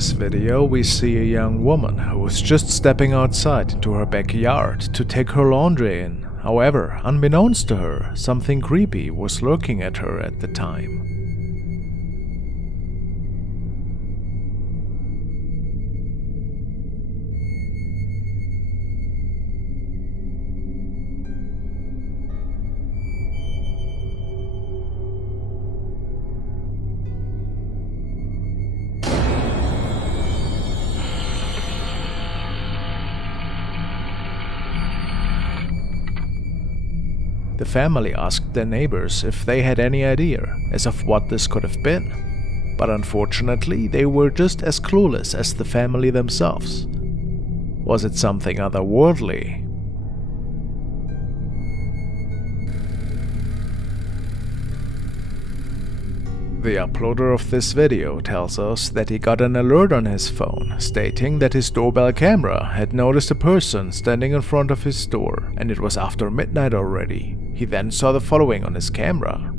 this video, we see a young woman who was just stepping outside into her backyard to take her laundry in. However, unbeknownst to her, something creepy was lurking at her at the time. The family asked their neighbors if they had any idea as of what this could have been, but unfortunately they were just as clueless as the family themselves. Was it something otherworldly? The uploader of this video tells us that he got an alert on his phone stating that his doorbell camera had noticed a person standing in front of his door, and it was after midnight already. He then saw the following on his camera.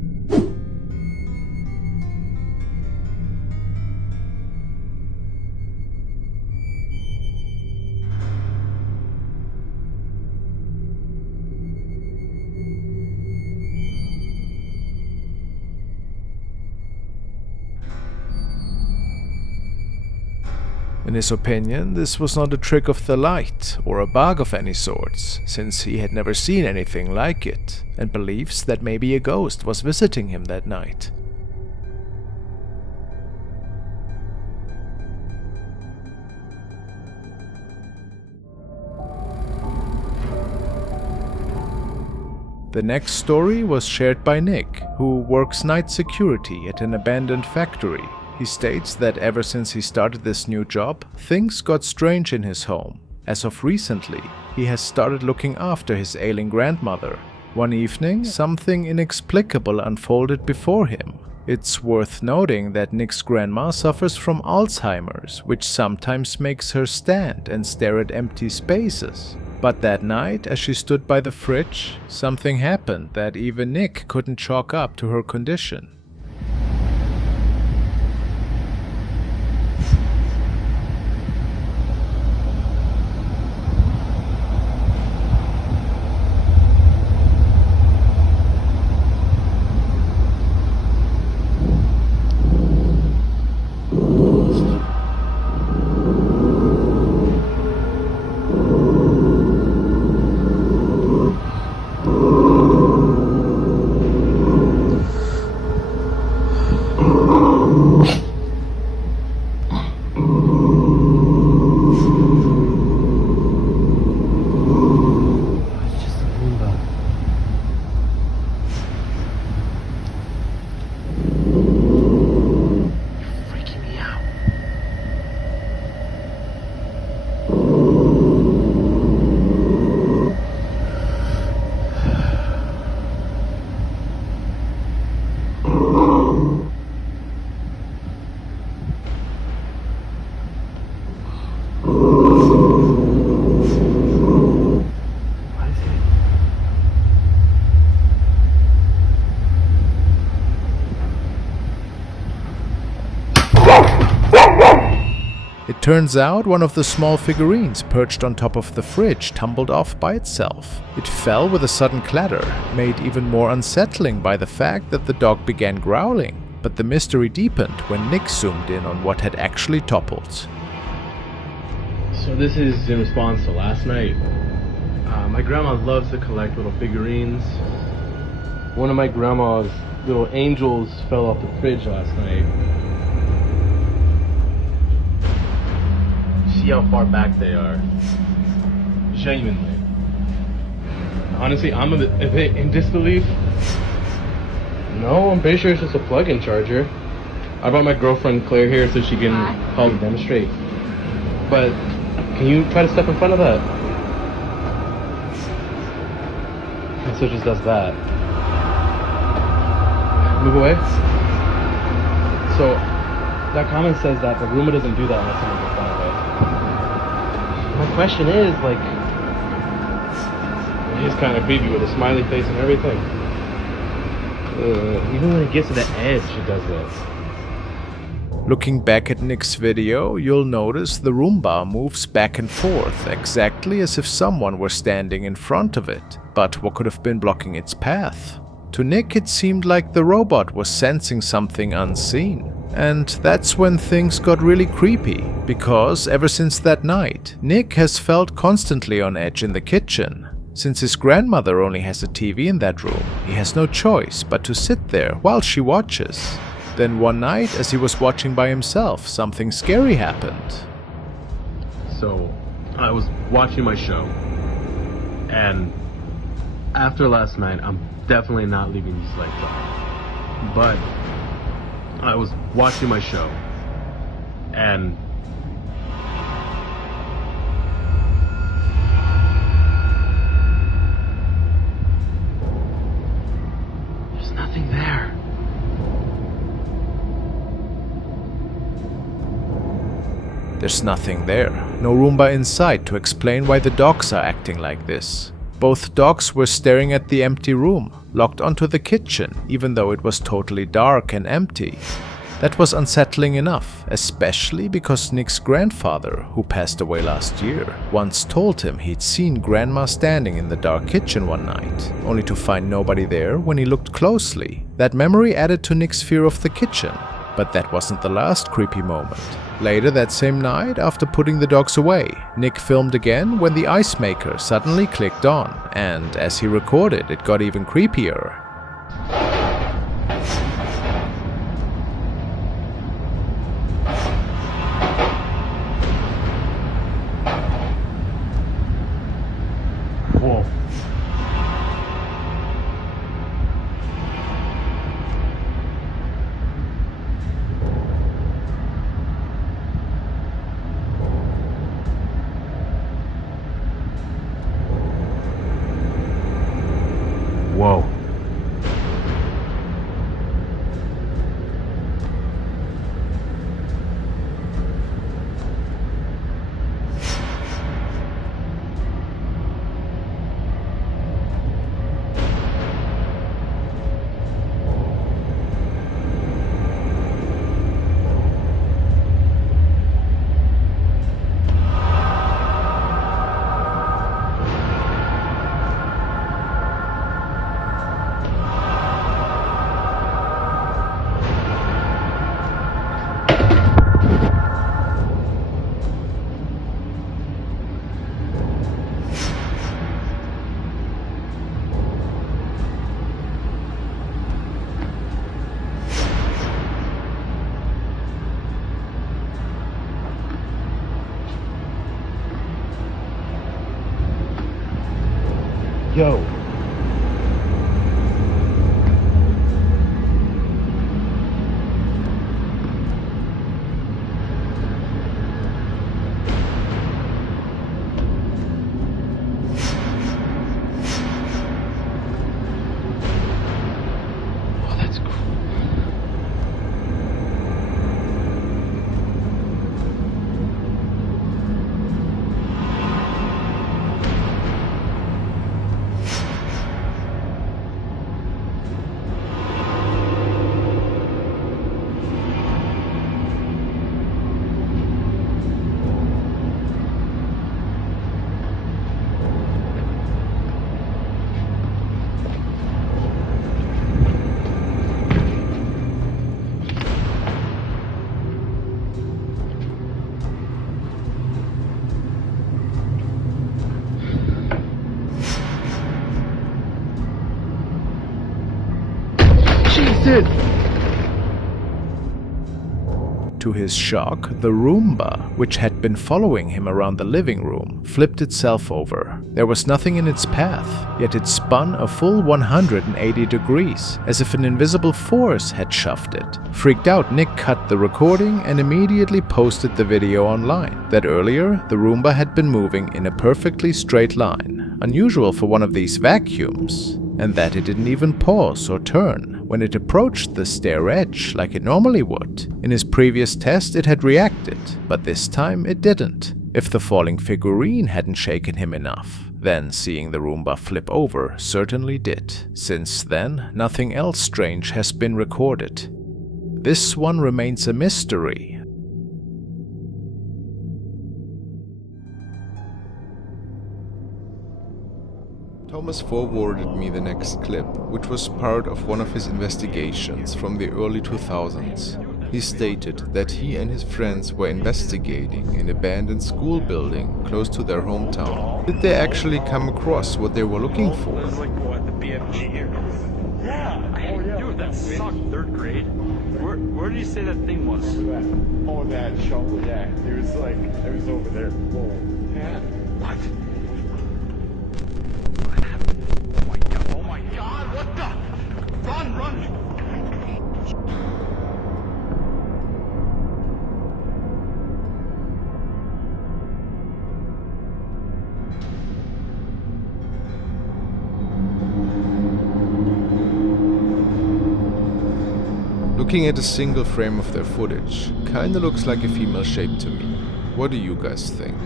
In his opinion, this was not a trick of the light or a bug of any sorts, since he had never seen anything like it, and believes that maybe a ghost was visiting him that night. The next story was shared by Nick, who works night security at an abandoned factory. He states that ever since he started this new job, things got strange in his home. As of recently, he has started looking after his ailing grandmother. One evening, something inexplicable unfolded before him. It's worth noting that Nick's grandma suffers from Alzheimer's, which sometimes makes her stand and stare at empty spaces. But that night, as she stood by the fridge, something happened that even Nick couldn't chalk up to her condition. It turns out one of the small figurines perched on top of the fridge tumbled off by itself. It fell with a sudden clatter, made even more unsettling by the fact that the dog began growling. But the mystery deepened when Nick zoomed in on what had actually toppled. So this is in response to last night. My grandma loves to collect little figurines. One of my grandma's little angels fell off the fridge last night. See how far back they are. Genuinely. Honestly, I'm a bit in disbelief. No, I'm pretty sure it's just a plug-in charger. I brought my girlfriend Claire here so she can help demonstrate. But can you try to step in front of that? And so it just does that. Move away. So that comment says that the Roomba doesn't do that unless someone's in front of it. My question is, like, he's kind of creepy with a smiley face and everything. Even when it gets to the edge, it does this. Looking back at Nick's video, you'll notice the Roomba moves back and forth exactly as if someone were standing in front of it. But what could have been blocking its path? To Nick, it seemed like the robot was sensing something unseen. And that's when things got really creepy, because ever since that night, Nick has felt constantly on edge in the kitchen. Since his grandmother only has a TV in that room, he has no choice but to sit there while she watches. Then one night, as he was watching by himself, something scary happened. So, I was watching my show, and after last night, I'm definitely not leaving these lights on. But I was watching my show, and there's nothing there. There's nothing there. No Roomba in sight to explain why the dogs are acting like this. Both dogs were staring at the empty room, locked onto the kitchen, even though it was totally dark and empty. That was unsettling enough, especially because Nick's grandfather, who passed away last year, once told him he'd seen Grandma standing in the dark kitchen one night, only to find nobody there when he looked closely. That memory added to Nick's fear of the kitchen. But that wasn't the last creepy moment. Later that same night, after putting the dogs away, Nick filmed again when the ice maker suddenly clicked on, and as he recorded, it got even creepier. Whoa. Whoa. Yo. Oh, that's cool. Jesus! To his shock, the Roomba, which had been following him around the living room, flipped itself over. There was nothing in its path, yet it spun a full 180 degrees, as if an invisible force had shoved it. Freaked out, Nick cut the recording and immediately posted the video online. That earlier, the Roomba had been moving in a perfectly straight line, unusual for one of these vacuums, and that it didn't even pause or turn when it approached the stair edge like it normally would. In his previous test it had reacted, but this time it didn't. If the falling figurine hadn't shaken him enough, then seeing the Roomba flip over certainly did. Since then, nothing else strange has been recorded. This one remains a mystery. Thomas forwarded me the next clip, which was part of one of his investigations from the early 2000s. He stated that he and his friends were investigating an abandoned school building close to their hometown. Did they actually come across what they were looking for? It was like what, the BFG here? Yeah. Oh yeah. Dude, that sucked. 3rd grade. Where did you say that thing was? Oh, that shovel, yeah. It was like, it was over there. Whoa. Yeah. What? Oh my god, what the? Run! Looking at a single frame of their footage, kinda looks like a female shape to me. What do you guys think?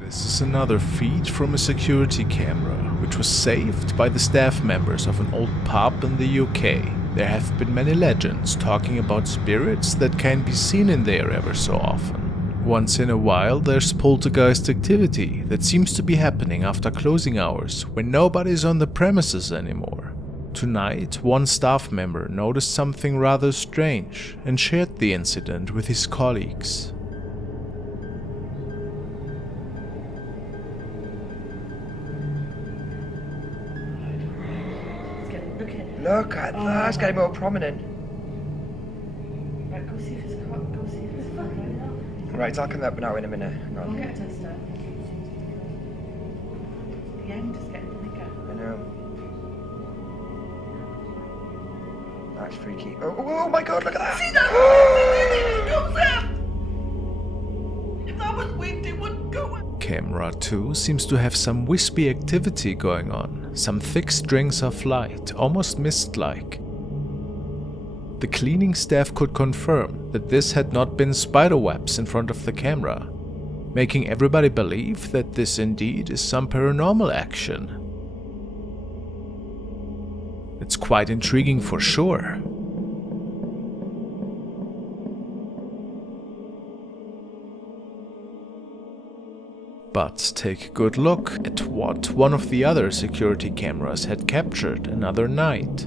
This is another feed from a security camera, which was saved by the staff members of an old pub in the UK. There have been many legends talking about spirits that can be seen in there ever so often. Once in a while there's poltergeist activity that seems to be happening after closing hours when nobody's on the premises anymore. Tonight, one staff member noticed something rather strange and shared the incident with his colleagues. Look at that, it's getting more prominent. Right, go see if it's got, go see if it's fucking. Right, I'll come up now in a minute. Hang I'll on. get a tester. The end is getting bigger. I know. That's freaky. Oh my god, look at that! See that? It goes up! If that was wind, it wouldn't go up. Camera 2 seems to have some wispy activity going on, some thick strings of light, almost mist-like. The cleaning staff could confirm that this had not been spiderwebs in front of the camera, making everybody believe that this indeed is some paranormal action. It's quite intriguing for sure. But take a good look at what one of the other security cameras had captured another night.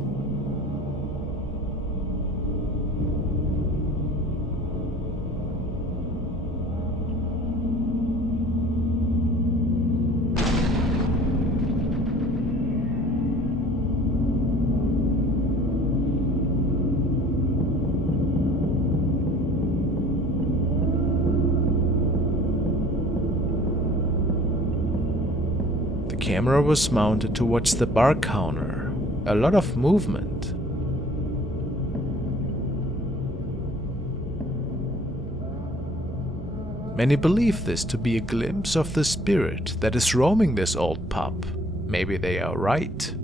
The camera was mounted towards the bar counter. A lot of movement. Many believe this to be a glimpse of the spirit that is roaming this old pub. Maybe they are right.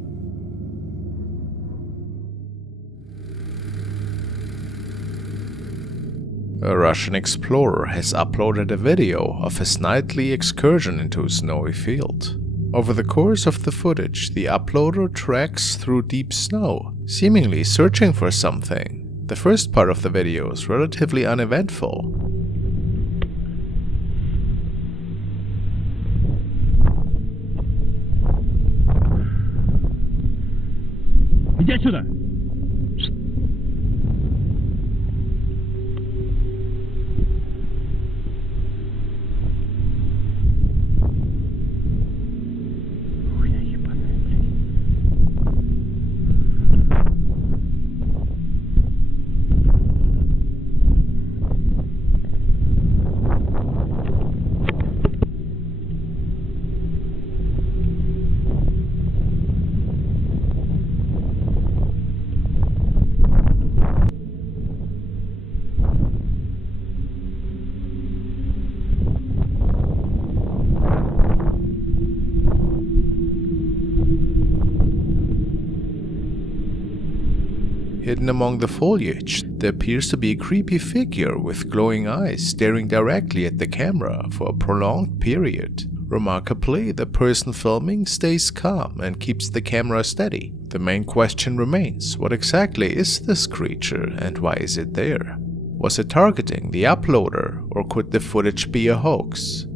A Russian explorer has uploaded a video of his nightly excursion into a snowy field. Over the course of the footage, the uploader treks through deep snow, seemingly searching for something. The first part of the video is relatively uneventful. Иди сюда! Hidden among the foliage, there appears to be a creepy figure with glowing eyes staring directly at the camera for a prolonged period. Remarkably, the person filming stays calm and keeps the camera steady. The main question remains, what exactly is this creature and why is it there? Was it targeting the uploader, or could the footage be a hoax?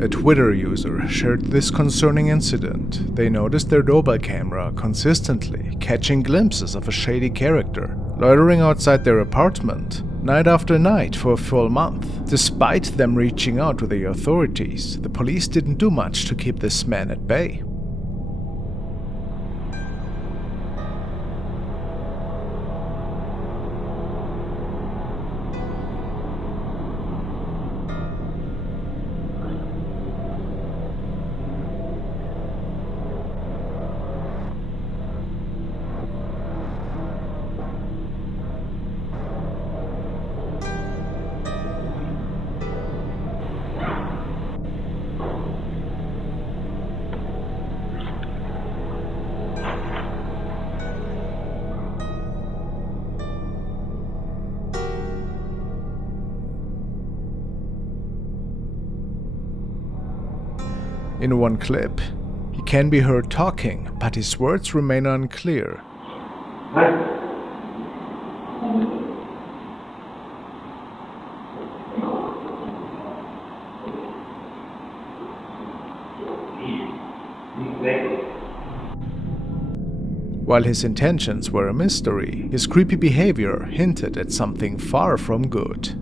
A Twitter user shared this concerning incident. They noticed their doorbell camera consistently catching glimpses of a shady character loitering outside their apartment night after night for a full month. Despite them reaching out to the authorities, the police didn't do much to keep this man at bay. In one clip, he can be heard talking, but his words remain unclear. While his intentions were a mystery, his creepy behavior hinted at something far from good.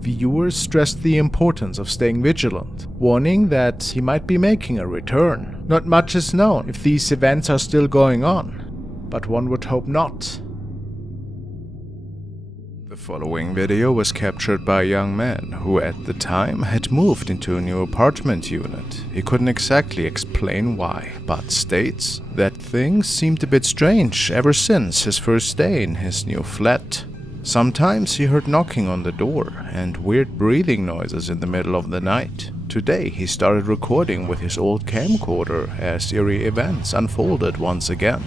Viewers stressed the importance of staying vigilant, warning that he might be making a return. Not much is known if these events are still going on, but one would hope not. The following video was captured by a young man who at the time had moved into a new apartment unit. He couldn't exactly explain why, but states that things seemed a bit strange ever since his first day in his new flat. Sometimes he heard knocking on the door and weird breathing noises in the middle of the night. Today he started recording with his old camcorder as eerie events unfolded once again.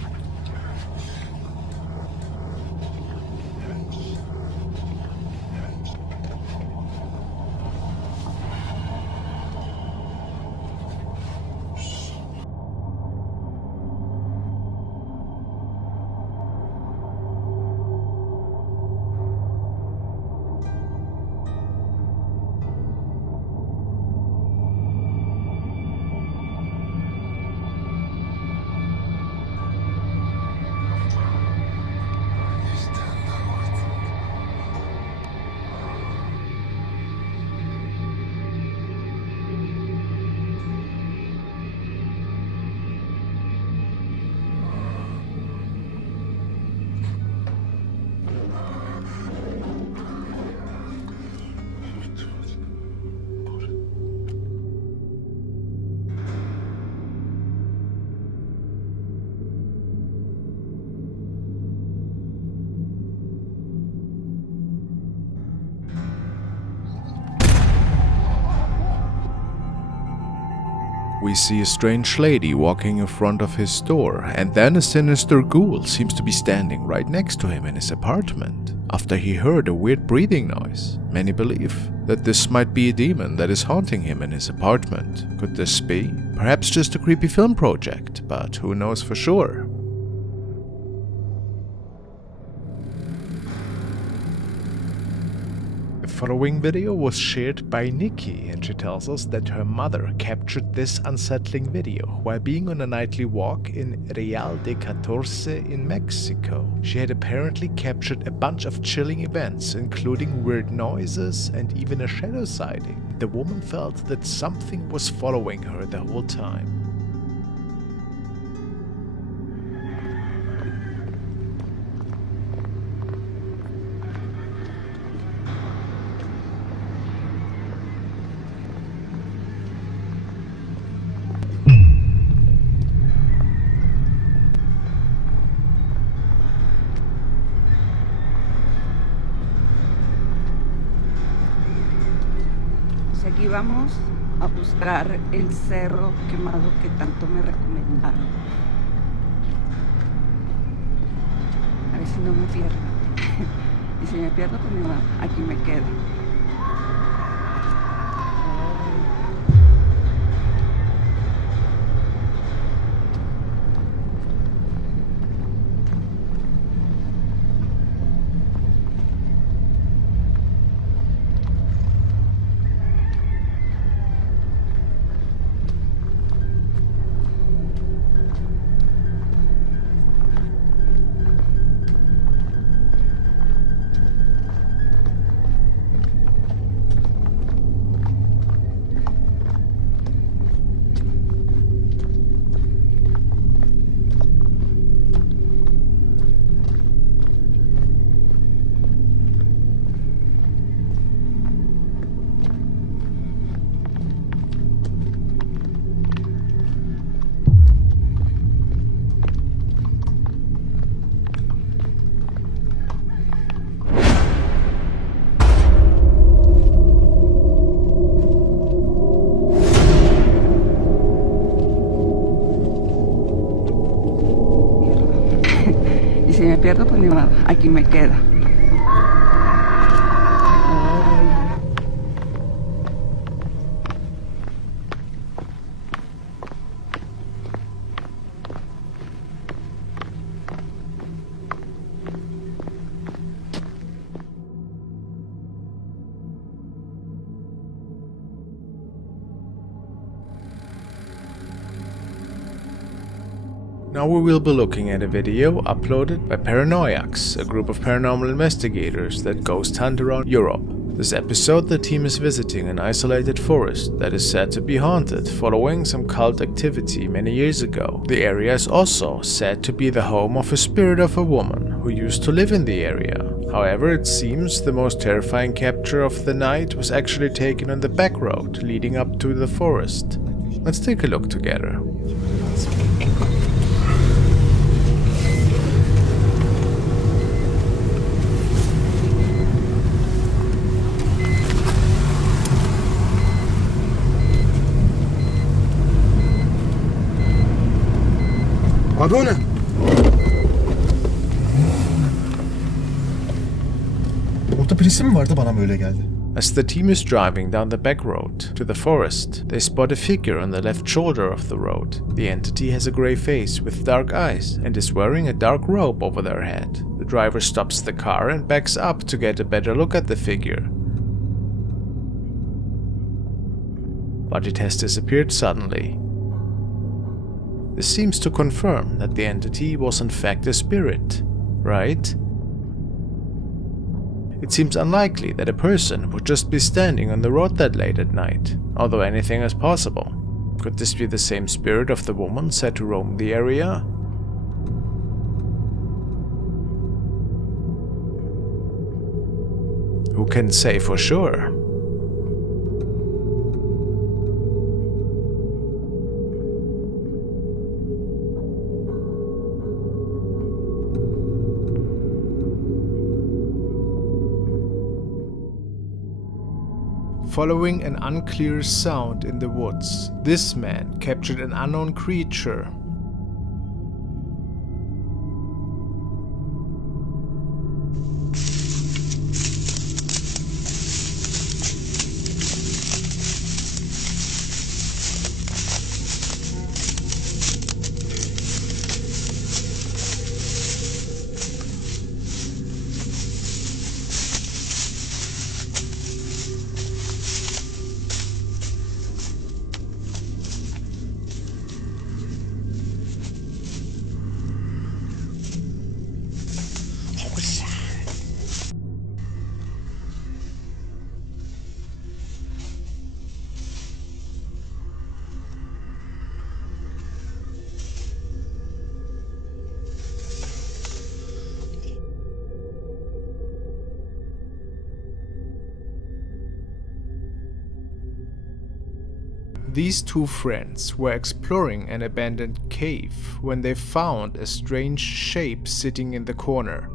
We see a strange lady walking in front of his door, and then a sinister ghoul seems to be standing right next to him in his apartment. After he heard a weird breathing noise, many believe that this might be a demon that is haunting him in his apartment. Could this be? Perhaps just a creepy film project, but who knows for sure? The following video was shared by Nikki, and she tells us that her mother captured this unsettling video while being on a nightly walk in Real de 14 in Mexico. She had apparently captured a bunch of chilling events, including weird noises and even a shadow sighting. The woman felt that something was following her the whole time. Aquí vamos a buscar el cerro quemado que tanto me recomendaron. A ver si no me pierdo. Y si me pierdo, pues ni modo, aquí me quedo. Y si me pierdo, pues ni modo, aquí me quedo. Now we will be looking at a video uploaded by Paranoiacs, a group of paranormal investigators that ghost hunt around Europe. This episode, the team is visiting an isolated forest that is said to be haunted following some cult activity many years ago. The area is also said to be the home of a spirit of a woman who used to live in the area. However, it seems the most terrifying capture of the night was actually taken on the back road leading up to the forest. Let's take a look together. Abi o ne? Orada birisi mi vardı, bana mı öyle geldi? As the team is driving down the back road to the forest, they spot a figure on the left shoulder of the road. The entity has a grey face with dark eyes and is wearing a dark robe over their head. The driver stops the car and backs up to get a better look at the figure. But it has disappeared suddenly. This seems to confirm that the entity was in fact a spirit, right? It seems unlikely that a person would just be standing on the road that late at night, although anything is possible. Could this be the same spirit of the woman said to roam the area? Who can say for sure? Following an unclear sound in the woods, this man captured an unknown creature. These two friends were exploring an abandoned cave when they found a strange shape sitting in the corner.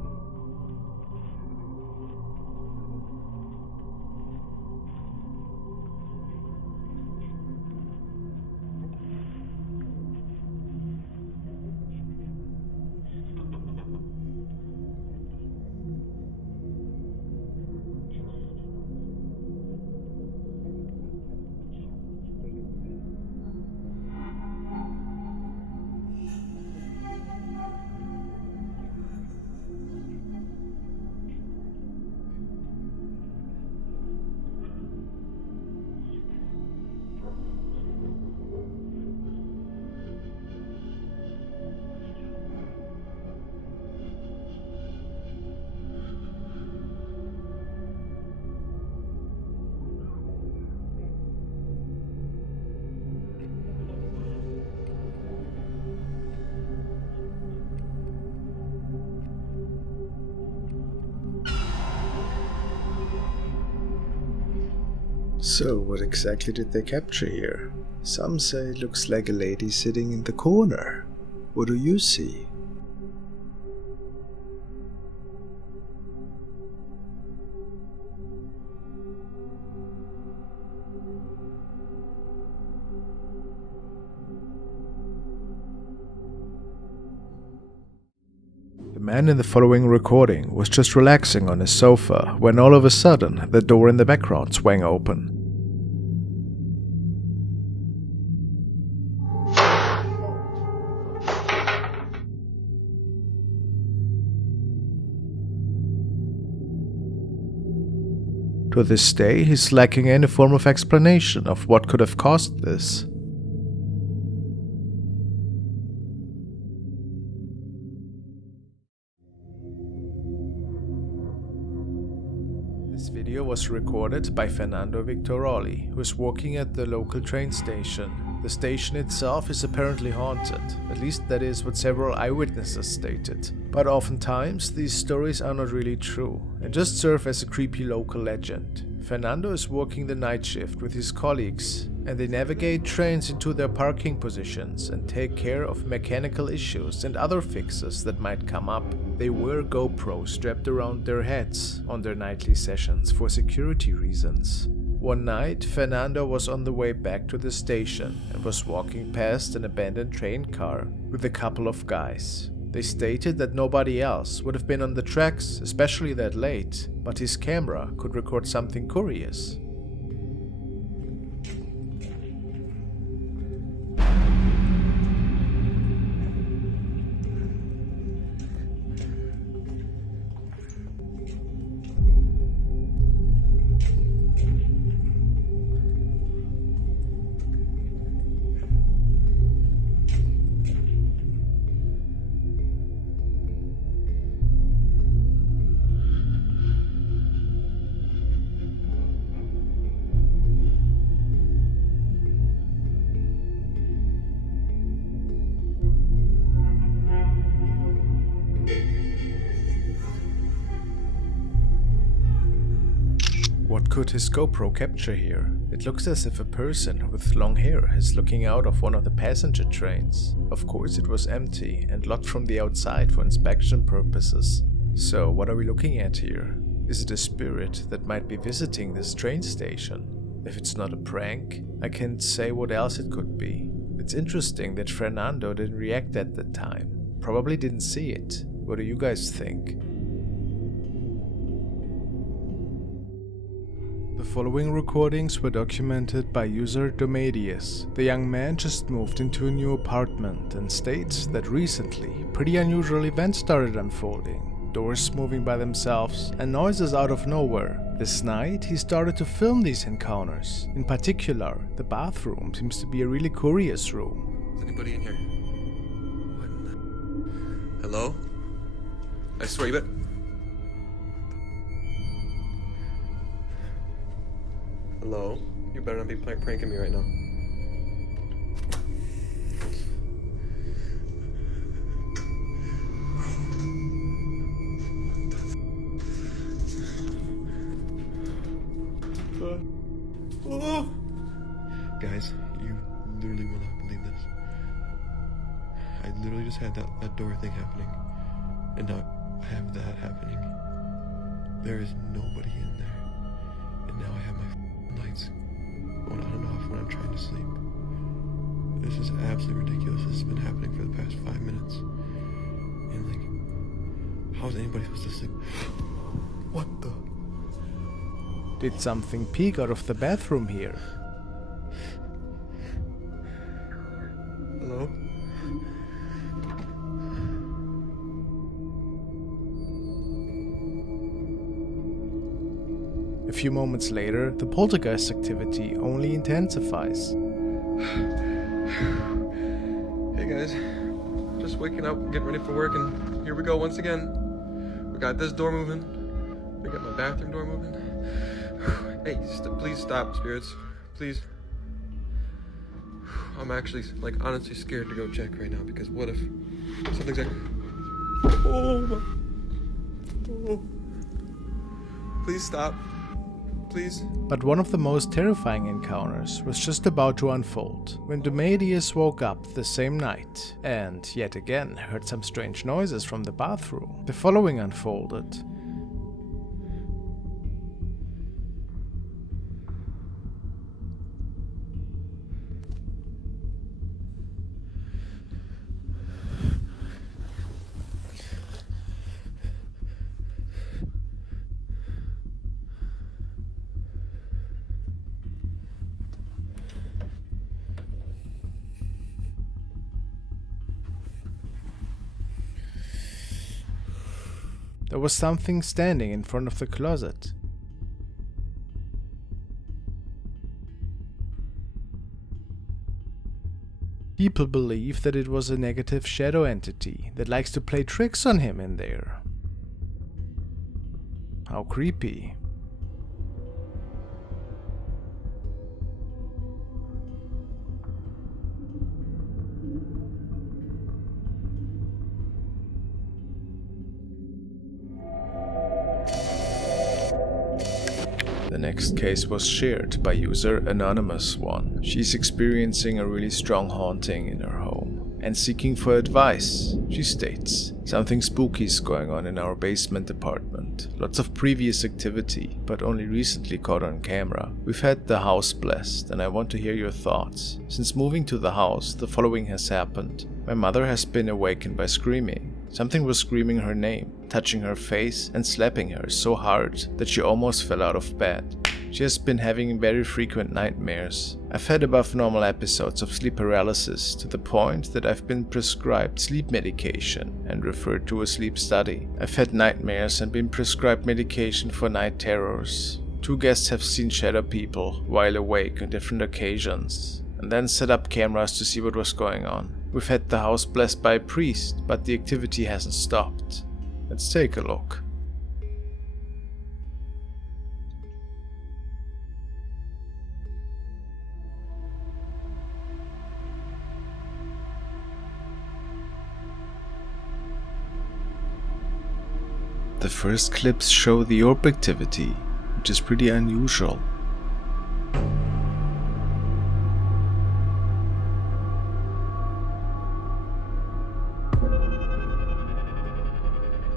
So, what exactly did they capture here? Some say it looks like a lady sitting in the corner. What do you see? The man in the following recording was just relaxing on his sofa when all of a sudden the door in the background swung open. To this day, he's lacking any form of explanation of what could have caused this. This video was recorded by Fernando Victoroli, who is working at the local train station. The station itself is apparently haunted, at least that is what several eyewitnesses stated. But oftentimes, these stories are not really true, and just serve as a creepy local legend. Fernando is working the night shift with his colleagues, and they navigate trains into their parking positions and take care of mechanical issues and other fixes that might come up. They wear GoPros strapped around their heads on their nightly sessions for security reasons. One night, Fernando was on the way back to the station and was walking past an abandoned train car with a couple of guys. They stated that nobody else would have been on the tracks, especially that late, but his camera could record something curious. What could his GoPro capture here? It looks as if a person with long hair is looking out of one of the passenger trains. Of course it was empty and locked from the outside for inspection purposes. So what are we looking at here? Is it a spirit that might be visiting this train station? If it's not a prank, I can't say what else it could be. It's interesting that Fernando didn't react at the time. Probably didn't see it. What do you guys think? The following recordings were documented by user Domadius. The young man just moved into a new apartment and states that recently pretty unusual events started unfolding. Doors moving by themselves and noises out of nowhere. This night he started to film these encounters. In particular, the bathroom seems to be a really curious room. Is anybody in here? What in the... Hello? I swear you bet. Hello? You better not be pranking me right now. Oh. Guys, you literally will not believe this. I literally just had that door thing happening, and now I have that happening. There is nobody in there, and now I have my lights going on and off when I'm trying to sleep. This is absolutely ridiculous. This has been happening for the past 5 minutes. And like, how is anybody supposed to sleep? What the? Did something peek out of the bathroom here? Hello? A few moments later, the poltergeist activity only intensifies. Hey guys, just waking up, getting ready for work, and here we go once again. We got this door moving. We got my bathroom door moving. Hey, please stop, spirits. Please. I'm actually, like, honestly scared to go check right now, because what if something's like... Oh my... Oh. Please stop. please? But one of the most terrifying encounters was just about to unfold when Demadius woke up the same night and, yet again, heard some strange noises from the bathroom. The following unfolded. There was something standing in front of the closet. People believe that it was a negative shadow entity that likes to play tricks on him in there. How creepy. The next case was shared by user Anonymous1. She's experiencing a really strong haunting in her home and seeking for advice. She states, "Something spooky is going on in our basement apartment. Lots of previous activity, but only recently caught on camera. We've had the house blessed and I want to hear your thoughts. Since moving to the house, the following has happened. My mother has been awakened by screaming. Something was screaming her name, touching her face and slapping her so hard that she almost fell out of bed. She has been having very frequent nightmares. I've had above normal episodes of sleep paralysis to the point that I've been prescribed sleep medication and referred to a sleep study. I've had nightmares and been prescribed medication for night terrors. 2 guests have seen shadow people while awake on different occasions, and then set up cameras to see what was going on. We've had the house blessed by a priest, but the activity hasn't stopped. Let's take a look." The first clips show the orb activity, which is pretty unusual.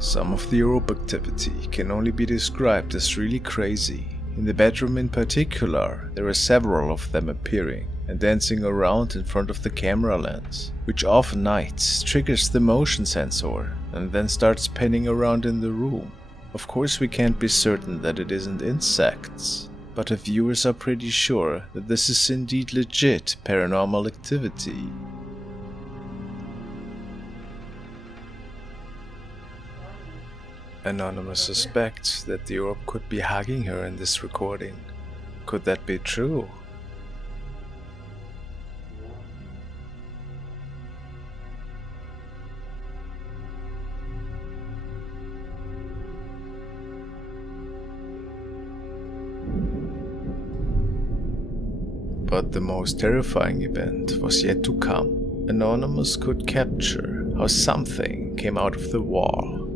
Some of the orb activity can only be described as really crazy. In the bedroom in particular, there are several of them appearing and dancing around in front of the camera lens, which off nights triggers the motion sensor and then starts spinning around in the room. Of course we can't be certain that it isn't insects, but the viewers are pretty sure that this is indeed legit paranormal activity. Anonymous suspects that the orb could be hugging her in this recording. Could that be true? But the most terrifying event was yet to come. Anonymous could capture how something came out of the wall.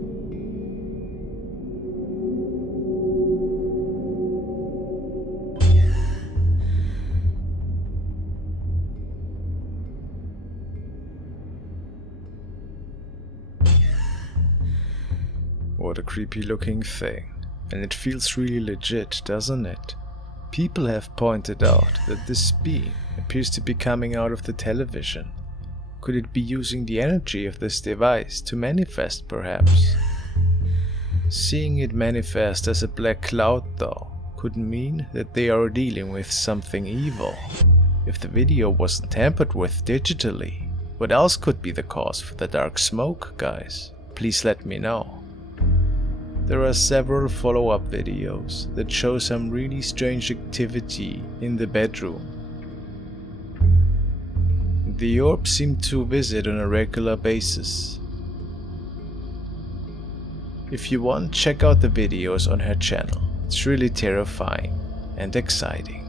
What a creepy looking thing. And it feels really legit, doesn't it? People have pointed out that this being appears to be coming out of the television. Could it be using the energy of this device to manifest, perhaps? Seeing it manifest as a black cloud, though, could mean that they are dealing with something evil. If the video wasn't tampered with digitally, what else could be the cause for the dark smoke, guys? Please let me know. There are several follow-up videos that show some really strange activity in the bedroom. The orb seemed to visit on a regular basis. If you want, check out the videos on her channel. It's really terrifying and exciting.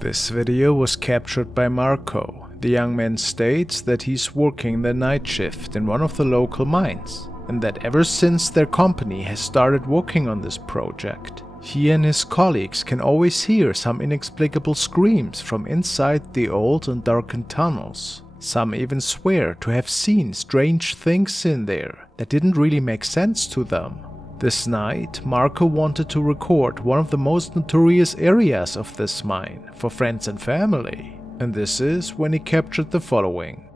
This video was captured by Marco. The young man states that he's working the night shift in one of the local mines, and that ever since their company has started working on this project, he and his colleagues can always hear some inexplicable screams from inside the old and darkened tunnels. Some even swear to have seen strange things in there that didn't really make sense to them. This night, Marco wanted to record one of the most notorious areas of this mine for friends and family, and this is when he captured the following.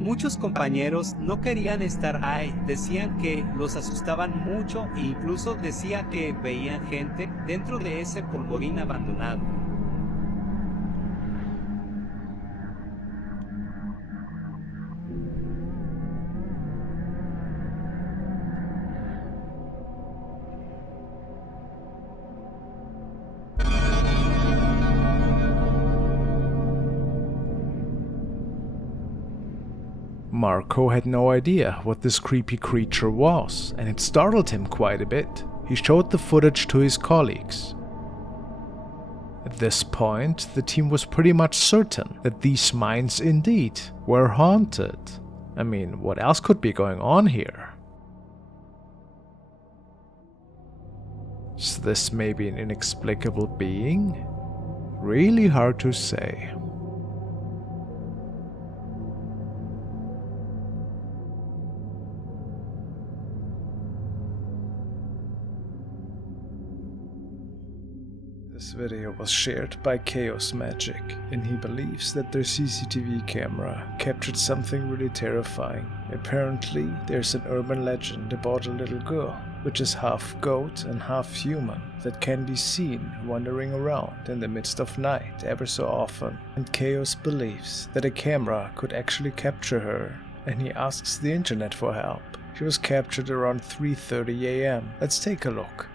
Muchos compañeros no querían estar ahí, decían que los asustaban mucho e incluso decía que veían gente dentro de ese polvorín abandonado. Marco had no idea what this creepy creature was, and it startled him quite a bit. He showed the footage to his colleagues. At this point, the team was pretty much certain that these mines indeed were haunted. I mean, what else could be going on here? Is this maybe an inexplicable being? Really hard to say. This video was shared by Chaos Magic, and he believes that their CCTV camera captured something really terrifying. Apparently, there's an urban legend about a little girl, which is half goat and half human, that can be seen wandering around in the midst of night ever so often. And Chaos believes that a camera could actually capture her, and he asks the internet for help. She was captured around 3:30 AM. Let's take a look.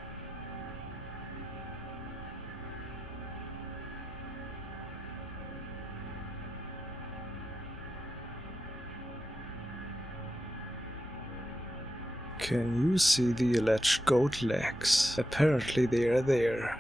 Can you see the alleged goat legs? Apparently they are there.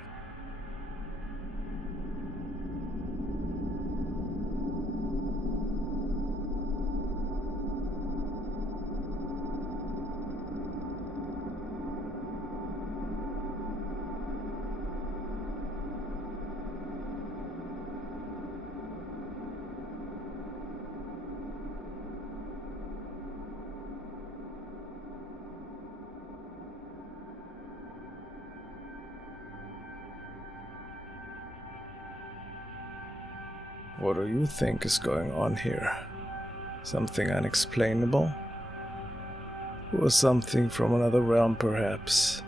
What do you think is going on here? Something unexplainable? Or something from another realm, perhaps?